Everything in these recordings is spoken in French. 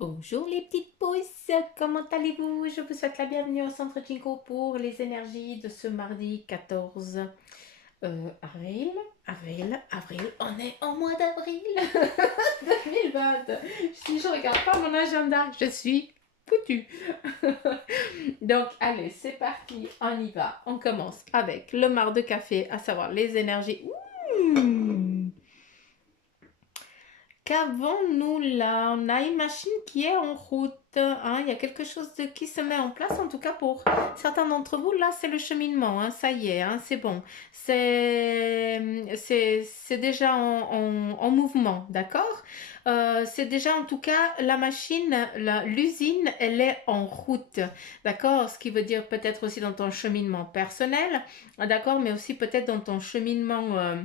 Bonjour les petites pousses, comment allez-vous? Je vous souhaite la bienvenue au Centre Jinko pour les énergies de ce mardi 14 avril. Avril, on est au mois d'avril 2020. Si je regarde pas mon agenda, je suis foutue. Donc allez, c'est parti, on y va. On commence avec le mar de café, à savoir les énergies. Ouh. Qu'avons-nous là? On a une machine qui est en route, hein. Il y a quelque chose qui se met en place, en tout cas pour certains d'entre vous. Là, c'est le cheminement, hein. Ça y est, hein, c'est bon. C'est déjà en mouvement, d'accord? C'est déjà en tout cas la machine, l'usine, elle est en route, d'accord? Ce qui veut dire peut-être aussi dans ton cheminement personnel, d'accord? Mais aussi peut-être dans ton cheminement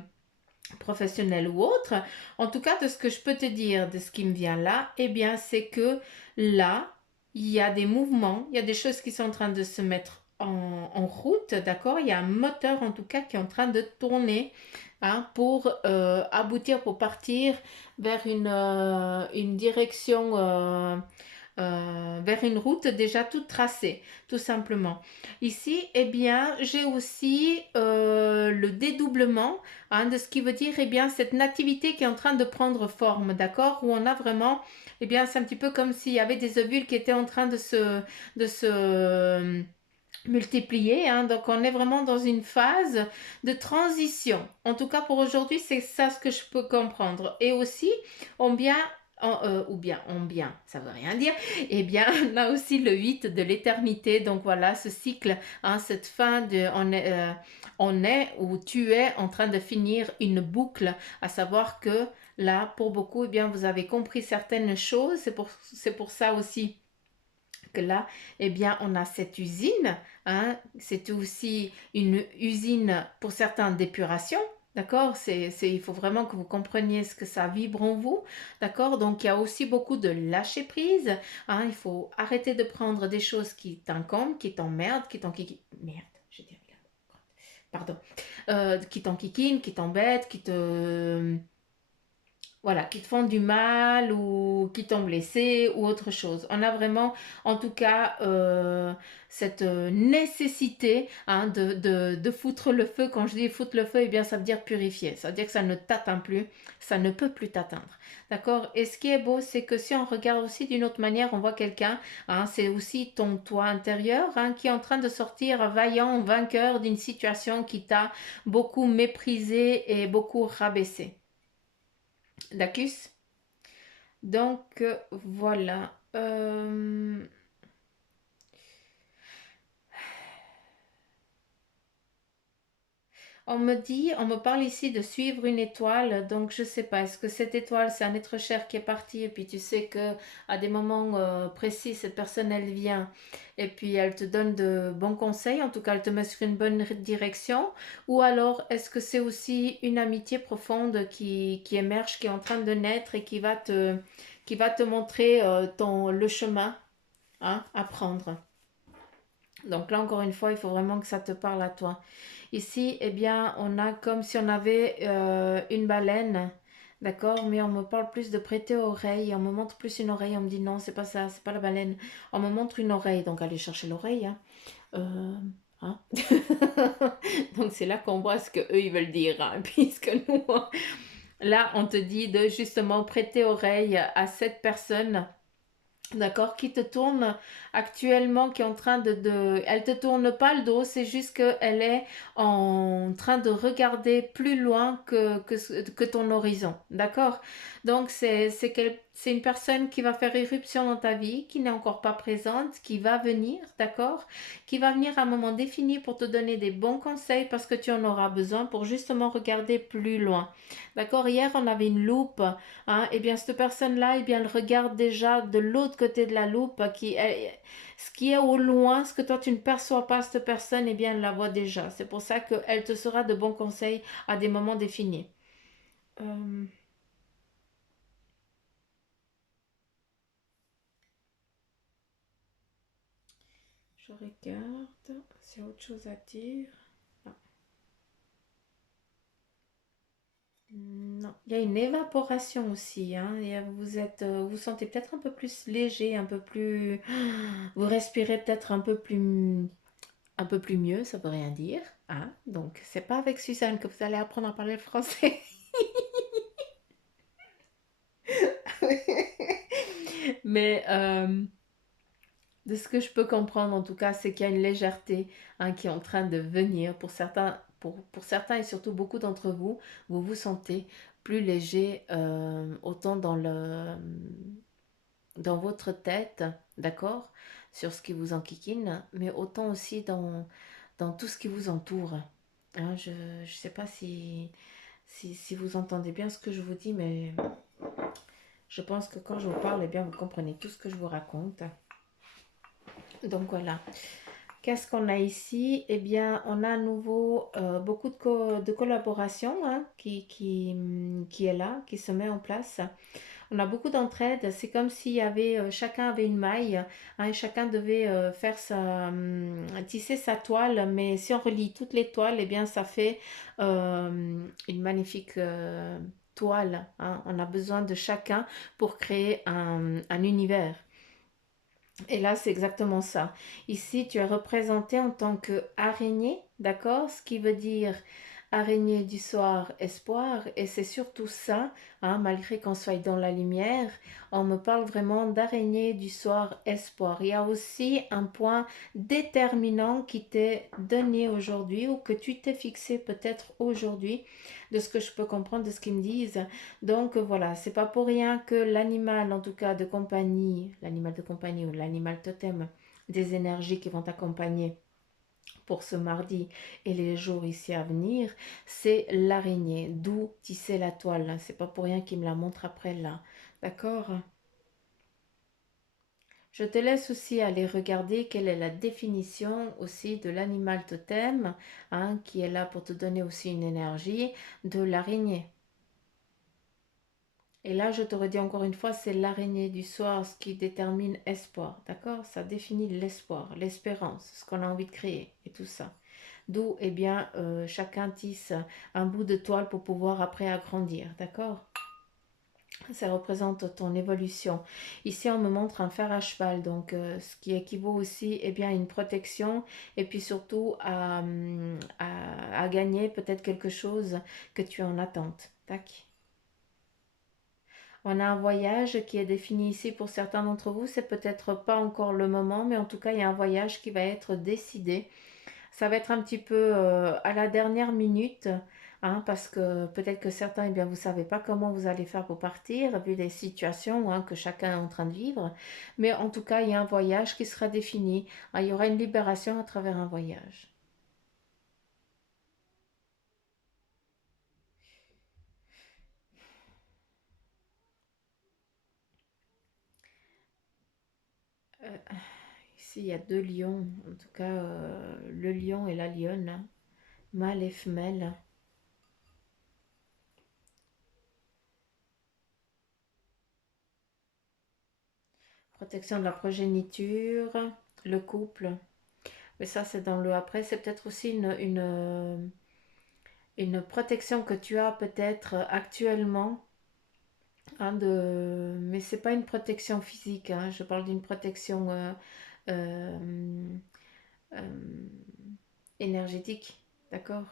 professionnel ou autre. En tout cas, de ce que je peux te dire, de ce qui me vient là, eh bien, c'est que là, il y a des mouvements, il y a des choses qui sont en train de se mettre en route, d'accord? Il y a un moteur, en tout cas, qui est en train de tourner, hein, pour aboutir, pour partir vers une direction, vers une route déjà toute tracée, tout simplement. Ici, eh bien, j'ai aussi le dédoublement, hein, de ce qui veut dire, eh bien, cette nativité qui est en train de prendre forme, d'accord, où on a vraiment, eh bien, c'est un petit peu comme s'il y avait des ovules qui étaient en train de se multiplier, hein. Donc on est vraiment dans une phase de transition. En tout cas pour aujourd'hui, c'est ça ce que je peux comprendre. Et aussi, on bien, on bien, ça veut rien dire. Eh bien, on a aussi le 8 de l'éternité. Donc voilà, ce cycle, hein, cette fin de, on est ou tu es en train de finir une boucle, à savoir que là, pour beaucoup, eh bien, vous avez compris certaines choses. C'est pour ça aussi que là, eh bien, on a cette usine, hein, c'est aussi une usine pour certains d'épuration, d'accord, il faut vraiment que vous compreniez ce que ça vibre en vous, d'accord, donc il y a aussi beaucoup de lâcher prise, hein, il faut arrêter de prendre des choses qui t'incombent, qui t'emmerdent, merde, j'ai dit, pardon, qui t'enquiquinent, qui t'embêtent, voilà, qui te font du mal ou qui t'ont blessé ou autre chose. On a vraiment, en tout cas, cette nécessité, hein, de foutre le feu. Quand je dis foutre le feu, eh bien, ça veut dire purifier. Ça veut dire que ça ne t'atteint plus, ça ne peut plus t'atteindre. D'accord? Et ce qui est beau, c'est que si on regarde aussi d'une autre manière, on voit quelqu'un, hein, c'est aussi ton toi intérieur, hein, qui est en train de sortir vaillant, vainqueur d'une situation qui t'a beaucoup méprisé et beaucoup rabaissé. D'accord? Donc voilà. On me parle ici de suivre une étoile, donc je sais pas, est-ce que cette étoile c'est un être cher qui est parti et puis tu sais que à des moments précis cette personne elle vient et puis elle te donne de bons conseils, en tout cas elle te met sur une bonne direction, ou alors est-ce que c'est aussi une amitié profonde qui émerge, qui est en train de naître et qui va te montrer le chemin, hein, à prendre. Donc là, encore une fois, il faut vraiment que ça te parle à toi. Ici, eh bien, on a comme si on avait une baleine, d'accord? Mais on me parle plus de prêter oreille. On me montre plus une oreille. On me dit non, c'est pas ça, c'est pas la baleine. On me montre une oreille. Donc, allez chercher l'oreille, hein. Euh, hein. Donc, c'est là qu'on voit ce que eux ils veulent dire, hein. Puisque nous, là, on te dit de justement prêter oreille à cette personne. D'accord, qui te tourne actuellement, qui est en train Elle te tourne pas le dos, c'est juste qu'elle est en train de regarder plus loin que ton horizon. D'accord? Donc, c'est une personne qui va faire irruption dans ta vie, qui n'est encore pas présente, qui va venir, d'accord? Qui va venir à un moment défini pour te donner des bons conseils parce que tu en auras besoin pour justement regarder plus loin. D'accord? Hier, on avait une loupe, hein, eh bien, cette personne-là, eh bien, elle regarde déjà de l'autre côté de la loupe, ce qui est au loin, ce que toi tu ne perçois pas, cette personne, eh bien, elle la voit déjà. C'est pour ça qu'elle te sera de bons conseils à des moments définis. Euh, je regarde, c'est autre chose à dire. Ah, Non, il y a une évaporation aussi, hein, vous sentez peut-être un peu plus léger, un peu plus, vous respirez peut-être un peu plus mieux, ça veut rien dire, hein. Donc, c'est pas avec Suzanne que vous allez apprendre à parler le français. Mais de ce que je peux comprendre, en tout cas, c'est qu'il y a une légèreté, hein, qui est en train de venir. Pour certains et surtout beaucoup d'entre vous, vous vous sentez plus léger, autant dans votre tête, d'accord, sur ce qui vous enquiquine, mais autant aussi dans tout ce qui vous entoure. Hein, je ne sais pas si vous entendez bien ce que je vous dis, mais je pense que quand je vous parle, eh bien, vous comprenez tout ce que je vous raconte. Donc voilà. Qu'est-ce qu'on a ici? Eh bien, on a à nouveau beaucoup de collaboration, hein, qui est là, qui se met en place. On a beaucoup d'entraide. C'est comme s'il y avait, chacun avait une maille, hein, et chacun devait tisser sa toile. Mais si on relie toutes les toiles, eh bien, ça fait une magnifique toile, hein. On a besoin de chacun pour créer un univers. Et là, c'est exactement ça. Ici, tu es représenté en tant que araignée, d'accord? Ce qui veut dire araignée du soir, espoir. Et c'est surtout ça, hein, malgré qu'on soit dans la lumière, on me parle vraiment d'araignée du soir, espoir. Il y a aussi un point déterminant qui t'est donné aujourd'hui ou que tu t'es fixé peut-être aujourd'hui, de ce que je peux comprendre de ce qu'ils me disent. Donc voilà, c'est pas pour rien que l'animal, en tout cas de compagnie, l'animal de compagnie ou l'animal totem, des énergies qui vont t'accompagner pour ce mardi et les jours ici à venir, c'est l'araignée, d'où tisser la toile. C'est pas pour rien qu'il me la montre après là. D'accord? Je te laisse aussi aller regarder quelle est la définition aussi de l'animal totem, hein, qui est là pour te donner aussi une énergie de l'araignée. Et là, je te redis encore une fois, c'est l'araignée du soir, ce qui détermine espoir, d'accord? Ça définit l'espoir, l'espérance, ce qu'on a envie de créer et tout ça. D'où, eh bien, chacun tisse un bout de toile pour pouvoir après agrandir, d'accord? Ça représente ton évolution. Ici, on me montre un fer à cheval, donc ce qui équivaut aussi, eh bien, à une protection et puis surtout à gagner peut-être quelque chose que tu es en attente. Tac. On a un voyage qui est défini ici pour certains d'entre vous. C'est peut-être pas encore le moment, mais en tout cas, il y a un voyage qui va être décidé. Ça va être un petit peu à la dernière minute, hein, parce que peut-être que certains, eh bien, vous savez pas comment vous allez faire pour partir, vu les situations, hein, que chacun est en train de vivre. Mais en tout cas, il y a un voyage qui sera défini. Hein, il y aura une libération à travers un voyage. Euh, Ici, il y a deux lions. En tout cas, le lion et la lionne, hein, mâle et femelle. Protection de la progéniture, le couple. Mais ça, c'est dans le après. C'est peut-être aussi une protection que tu as peut-être actuellement. Hein, mais c'est pas une protection physique, hein. Je parle d'une protection euh, euh, énergétique, d'accord?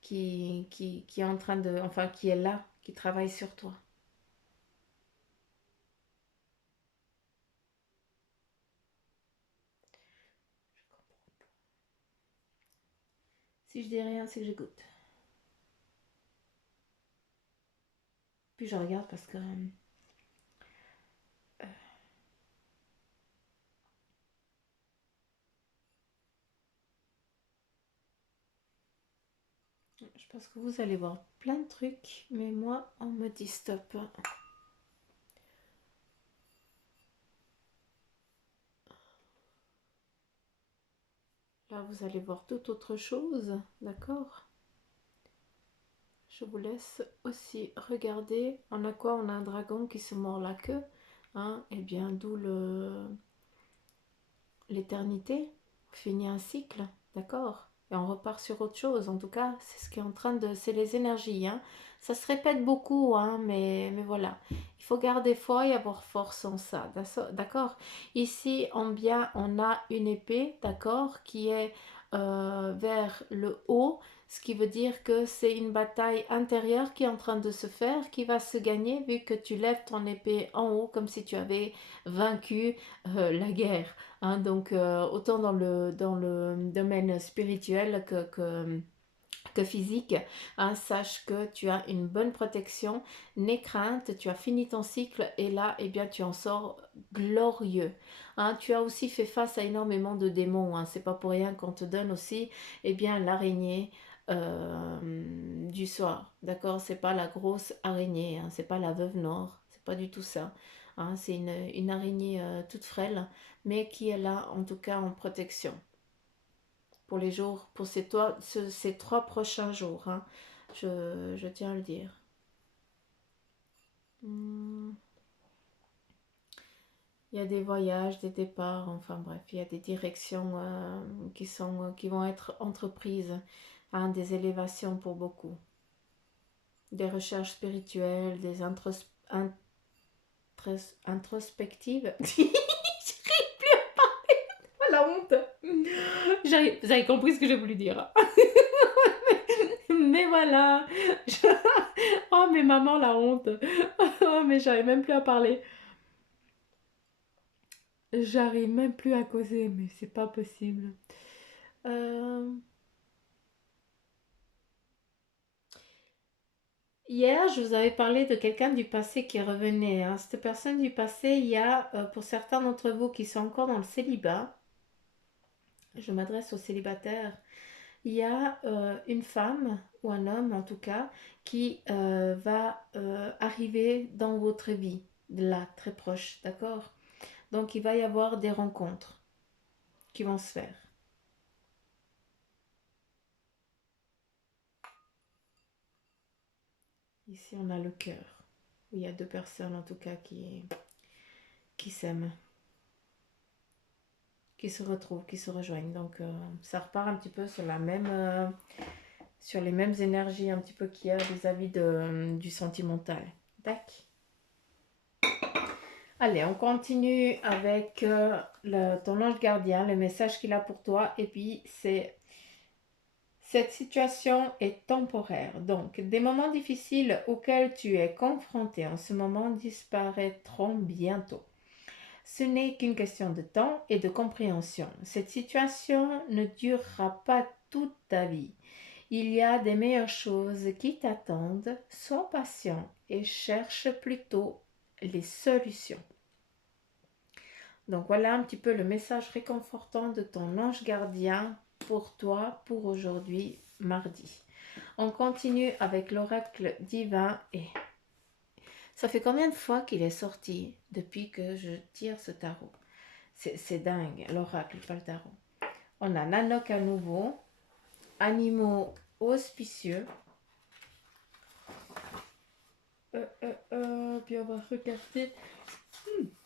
Qui est en train de. Enfin, qui est là, qui travaille sur toi. Si je dis rien, c'est que j'écoute. Puis je regarde parce que je pense que vous allez voir plein de trucs, mais moi, on me dit stop. Là, vous allez voir toute autre chose, d'accord? Je vous laisse aussi regarder. En a quoi? On a un dragon qui se mord la queue, hein? Et bien, d'où l'éternité. On finit un cycle, d'accord? Et on repart sur autre chose. En tout cas, c'est ce qui est en train de... C'est les énergies, hein? Ça se répète beaucoup, hein, mais voilà. Il faut garder foi et avoir force en ça, d'accord? Ici, en bien, on a une épée, d'accord, qui est vers le haut, ce qui veut dire que c'est une bataille intérieure qui est en train de se faire, qui va se gagner vu que tu lèves ton épée en haut comme si tu avais vaincu la guerre, hein. Donc, autant dans le domaine spirituel que physique, hein. Sache que tu as une bonne protection, n'aie crainte, tu as fini ton cycle et là, eh bien, tu en sors glorieux, hein. Tu as aussi fait face à énormément de démons, hein. C'est pas pour rien qu'on te donne aussi, eh bien, l'araignée du soir, d'accord? C'est pas la grosse araignée, hein. C'est pas la veuve noire, c'est pas du tout ça, hein. C'est une araignée toute frêle, mais qui est là, en tout cas, en protection pour les jours, pour ces 3 prochains jours, hein. Je tiens à le dire. Hmm. Il y a des voyages, des départs, enfin bref, il y a des directions qui vont être entreprises, hein, des élévations pour beaucoup, des recherches spirituelles, des introspectives. Oh, la honte. Vous avez compris ce que j'ai voulu dire. Mais voilà. Oh, mais maman, la honte. Oh, mais j'arrive même plus à parler. J'arrive même plus à causer, mais c'est pas possible. Euh, Hier, je vous avais parlé de quelqu'un du passé qui revenait, hein. Cette personne du passé, il y a, pour certains d'entre vous qui sont encore dans le célibat, je m'adresse aux célibataires, il y a une femme, ou un homme en tout cas, qui va arriver dans votre vie, là, très proche, d'accord? Donc, il va y avoir des rencontres qui vont se faire. Ici, on a le cœur. Il y a 2 personnes en tout cas qui s'aiment, qui se retrouvent, qui se rejoignent. Donc, ça repart un petit peu sur sur les mêmes énergies un petit peu qu'il y a vis-à-vis du sentimental. Tac. Allez, on continue avec ton ange gardien, le message qu'il a pour toi. Et puis, cette situation est temporaire. Donc, des moments difficiles auxquels tu es confronté en ce moment disparaîtront bientôt. Ce n'est qu'une question de temps et de compréhension. Cette situation ne durera pas toute ta vie. Il y a des meilleures choses qui t'attendent. Sois patient et cherche plutôt les solutions. Donc voilà un petit peu le message réconfortant de ton ange gardien pour toi, pour aujourd'hui, mardi. On continue avec l'oracle divin et ça fait combien de fois qu'il est sorti depuis que je tire ce tarot? C'est dingue, l'oracle, pas le tarot. On a Nanook à nouveau, animaux auspicieux. Puis on va regarder.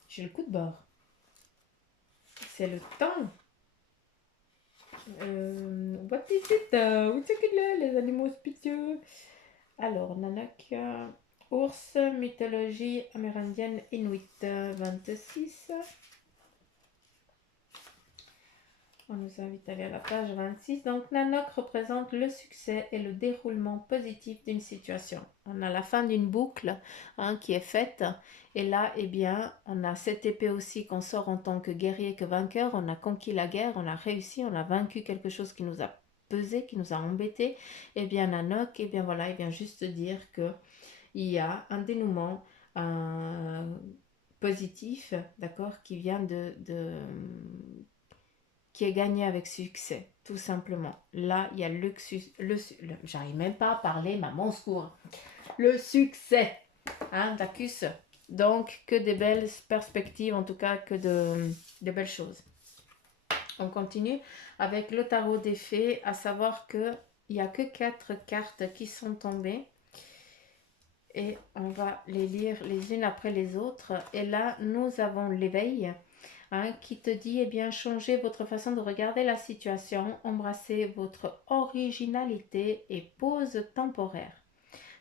J'ai le coup de barre. C'est le temps. What is it? Où c'est qu'il est, les animaux auspicieux? Alors, Nanak, ours, mythologie amérindienne inuit, 26. On nous invite à aller à la page 26. Donc, Nanook représente le succès et le déroulement positif d'une situation. On a la fin d'une boucle, hein, qui est faite. Et là, eh bien, on a cette épée aussi qu'on sort en tant que guerrier, que vainqueur. On a conquis la guerre, on a réussi, on a vaincu quelque chose qui nous a pesé, qui nous a embêté. Eh bien, Nanook, eh bien voilà, il vient juste dire que il y a un dénouement positif, d'accord, qui vient qui est gagné avec succès, tout simplement. Là, il y a j'arrive même pas à parler, maman secours. Le succès, hein, Bacchus. Donc, que des belles perspectives, en tout cas, que de belles choses. On continue avec le tarot des fées, à savoir que il n'y a que 4 cartes qui sont tombées. Et on va les lire les unes après les autres. Et là, nous avons l'éveil, hein, qui te dit, eh bien, changez votre façon de regarder la situation, embrassez votre originalité et pause temporaire.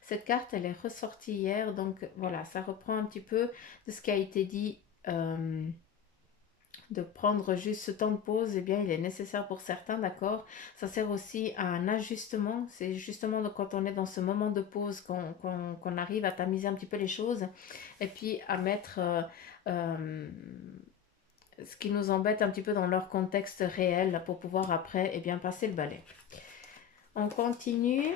Cette carte, elle est ressortie hier, donc voilà, ça reprend un petit peu de ce qui a été dit, de prendre juste ce temps de pause, eh bien, il est nécessaire pour certains, d'accord. Ça sert aussi à un ajustement. C'est justement quand on est dans ce moment de pause qu'on arrive à tamiser un petit peu les choses et puis à mettre ce qui nous embête un petit peu dans leur contexte réel pour pouvoir après, eh bien, passer le balai. On continue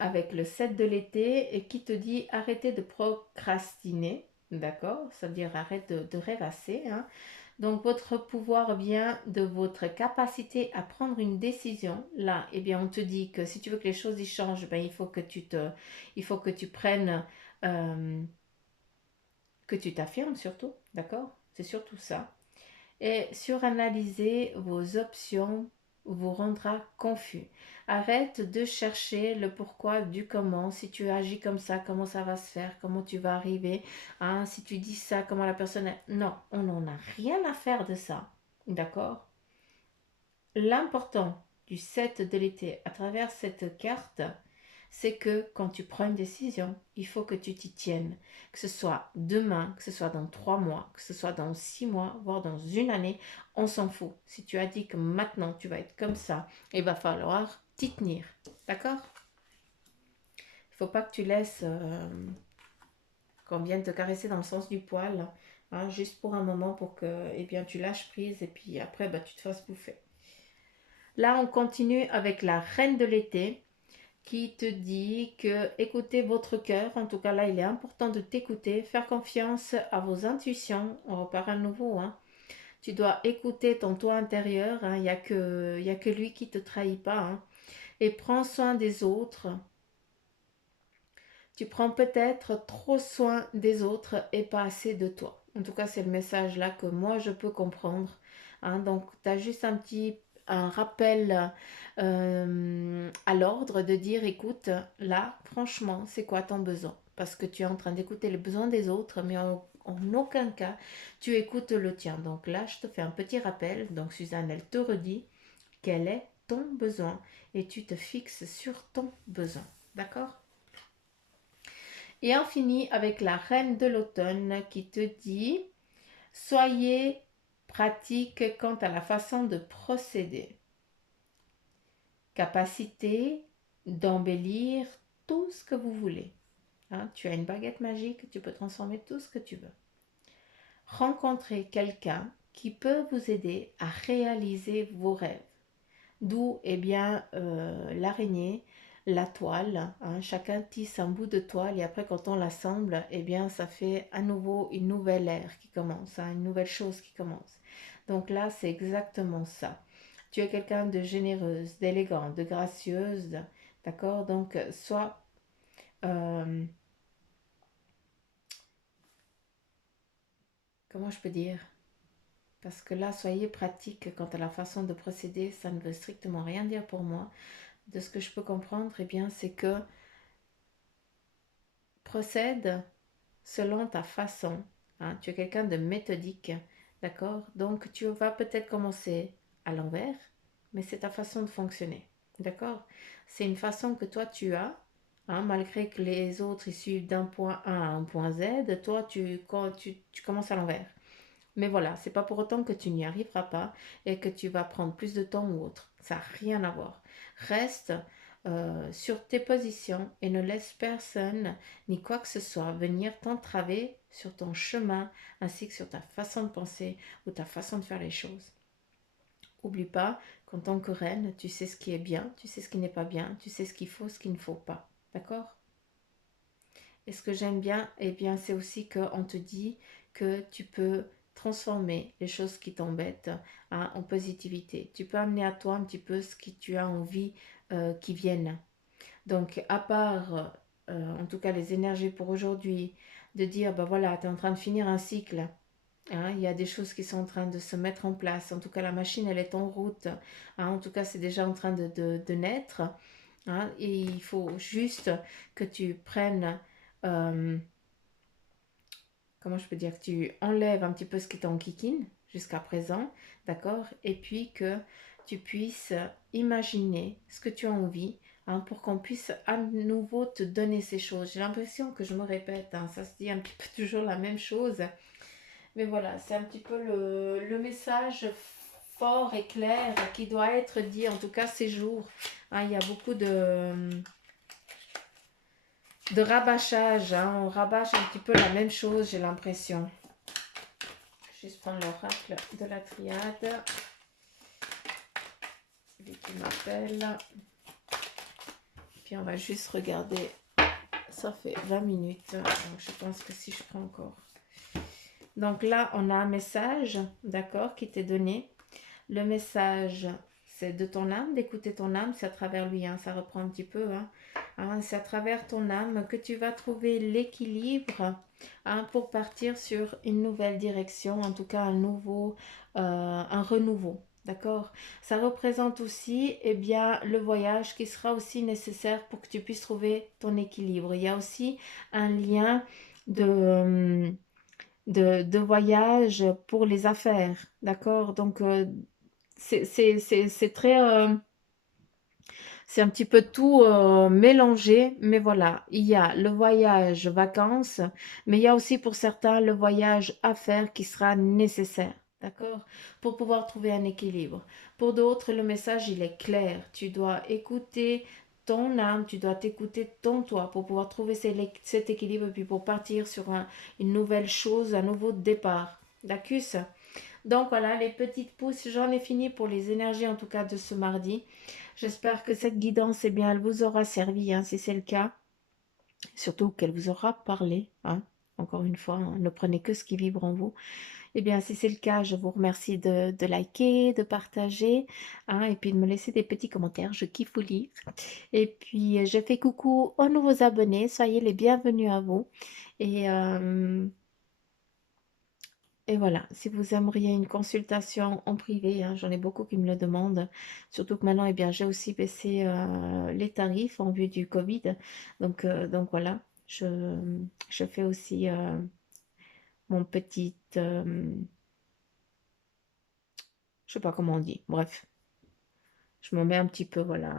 avec le 7 de l'été et qui te dit arrêtez de procrastiner, d'accord, c'est-à-dire arrête de rêvasser, hein. Donc votre pouvoir vient de votre capacité à prendre une décision. Là, eh bien, on te dit que si tu veux que les choses y changent, ben, il faut que tu prennes, euh, que tu t'affirmes surtout, d'accord. C'est surtout ça. Et suranalyser vos options vous rendra confus. Arrête de chercher le pourquoi du comment. Si tu agis comme ça, comment ça va se faire, comment tu vas arriver, hein, si tu dis ça, comment la personne... Non, on n'en a rien à faire de ça. D'accord. L'important du 7 de l'été à travers cette carte, c'est que quand tu prends une décision, il faut que tu t'y tiennes. Que ce soit demain, que ce soit dans 3 mois, que ce soit dans 6 mois, voire dans une année, on s'en fout. Si tu as dit que maintenant tu vas être comme ça, il va falloir t'y tenir. D'accord? Il ne faut pas que tu laisses qu'on vienne te caresser dans le sens du poil, hein, juste pour un moment pour que eh bien, tu lâches prise et puis après bah, tu te fasses bouffer. Là, on continue avec la reine de l'été qui te dit que écoutez votre cœur, en tout cas là il est important de t'écouter, faire confiance à vos intuitions, on repart à nouveau, hein. Tu dois écouter ton toi intérieur, hein. Il y a que lui qui ne te trahit pas, hein. Et prends soin des autres. Tu prends peut-être trop soin des autres et pas assez de toi. En tout cas, c'est le message là que moi je peux comprendre, hein. Donc, tu as juste un rappel à l'ordre de dire écoute, là, franchement, c'est quoi ton besoin? Parce que tu es en train d'écouter les besoins des autres, mais en aucun cas tu écoutes le tien. Donc là, je te fais un petit rappel. Donc, Suzanne, elle te redit quel est ton besoin et tu te fixes sur ton besoin. D'accord? Et on finit avec la reine de l'automne qui te dit soyez pratique quant à la façon de procéder. Capacité d'embellir tout ce que vous voulez. Hein, tu as une baguette magique, tu peux transformer tout ce que tu veux. Rencontrez quelqu'un qui peut vous aider à réaliser vos rêves. D'où eh bien l'araignée, la toile, hein. Chacun tisse un bout de toile et après quand on l'assemble, eh bien ça fait à nouveau une nouvelle ère qui commence, hein, une nouvelle chose qui commence. Donc là c'est exactement ça. Tu es quelqu'un de généreuse, d'élégante, de gracieuse, d'accord. Donc sois comment je peux dire, parce que là soyez pratique quant à la façon de procéder, ça ne veut strictement rien dire pour moi. De ce que je peux comprendre, eh bien c'est que procède selon ta façon, hein. Tu es quelqu'un de méthodique, d'accord. Donc tu vas peut-être commencer à l'envers, mais c'est ta façon de fonctionner, d'accord. C'est une façon que toi tu as, hein, malgré que les autres ils suivent d'un point A à un point Z, toi tu commences à l'envers. Mais voilà, c'est pas pour autant que tu n'y arriveras pas et que tu vas prendre plus de temps ou autre. Ça n'a rien à voir. Reste sur tes positions et ne laisse personne ni quoi que ce soit venir t'entraver sur ton chemin ainsi que sur ta façon de penser ou ta façon de faire les choses. Oublie pas qu'en tant que reine, tu sais ce qui est bien, tu sais ce qui n'est pas bien, tu sais ce qu'il faut, ce qu'il ne faut pas. D'accord? Et ce que j'aime bien, eh bien, c'est aussi qu'on te dit que tu peux transformer les choses qui t'embêtent, hein, en positivité. Tu peux amener à toi un petit peu ce que tu as envie qui vienne. Donc, à part, en tout cas, les énergies pour aujourd'hui, de dire, ben voilà, tu es en train de finir un cycle. Hein, il y a des choses qui sont en train de se mettre en place. En tout cas, la machine, elle est en route. Hein, en tout cas, c'est déjà en train de naître. Hein, et il faut juste que tu prennes comment je peux dire, que tu enlèves un petit peu ce qui t'enquiquine jusqu'à présent, d'accord. Et puis que tu puisses imaginer ce que tu as envie, hein, pour qu'on puisse à nouveau te donner ces choses. J'ai l'impression que je me répète, hein, ça se dit un petit peu toujours la même chose. Mais voilà, c'est un petit peu le message fort et clair qui doit être dit, en tout cas ces jours. Hein, il y a beaucoup de rabâchage. Hein, on rabâche un petit peu la même chose, j'ai l'impression. Je vais juste prendre l'oracle de la triade. Lui qui m'appelle. Puis on va juste regarder. Ça fait 20 minutes. Donc je pense que si je prends encore. Donc là, on a un message, d'accord, qui t'est donné. Le message, c'est de ton âme, d'écouter ton âme, c'est à travers lui, hein, ça reprend un petit peu. Hein, c'est à travers ton âme que tu vas trouver l'équilibre, hein, pour partir sur une nouvelle direction, en tout cas un renouveau. D'accord. Ça représente aussi le voyage qui sera aussi nécessaire pour que tu puisses trouver ton équilibre. Il y a aussi un lien de, de voyage pour les affaires. D'accord. Donc, c'est très... c'est un petit peu tout mélangé, mais voilà, il y a le voyage vacances, mais il y a aussi pour certains le voyage affaires qui sera nécessaire, d'accord, pour pouvoir trouver un équilibre. Pour d'autres, le message, il est clair. Tu dois écouter ton âme, tu dois t'écouter ton toi pour pouvoir trouver cet équilibre et puis pour partir sur une nouvelle chose, un nouveau départ. D'accord. Donc voilà, les petites pousses, j'en ai fini pour les énergies en tout cas de ce mardi. J'espère que cette guidance, eh bien, elle vous aura servi, hein, si c'est le cas. Surtout qu'elle vous aura parlé, hein. Encore une fois, hein, ne prenez que ce qui vibre en vous. Eh bien, si c'est le cas, je vous remercie de liker, de partager, hein, et puis de me laisser des petits commentaires. Je kiffe vous lire. Et puis, je fais coucou aux nouveaux abonnés. Soyez les bienvenus à vous. Et Et voilà, si vous aimeriez une consultation en privé, hein, j'en ai beaucoup qui me le demandent, surtout que maintenant, eh bien, j'ai aussi baissé les tarifs en vue du Covid. Donc voilà, je fais aussi mon petit, je sais pas comment on dit, bref, je me mets un petit peu, voilà.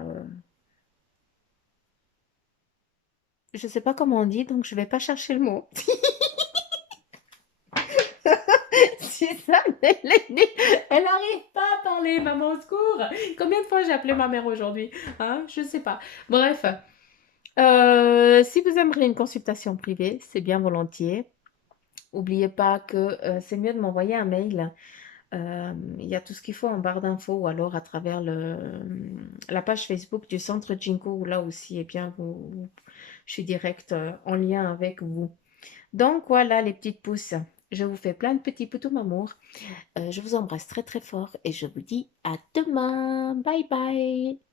Je sais pas comment on dit, donc je vais pas chercher le mot. Suzanne, elle n'arrive pas à parler, maman, au secours. Combien de fois j'ai appelé ma mère aujourd'hui, hein? Je sais pas. Bref. Si vous aimeriez une consultation privée, c'est bien volontiers. N'oubliez pas que c'est mieux de m'envoyer un mail. Il y a tout ce qu'il faut en barre d'infos ou alors à travers la page Facebook du centre Jinko où là aussi, eh bien, je suis direct en lien avec vous. Donc voilà les petites pousses. Je vous fais plein de petits poutous amour. Je vous embrasse très très fort et je vous dis à demain. Bye bye.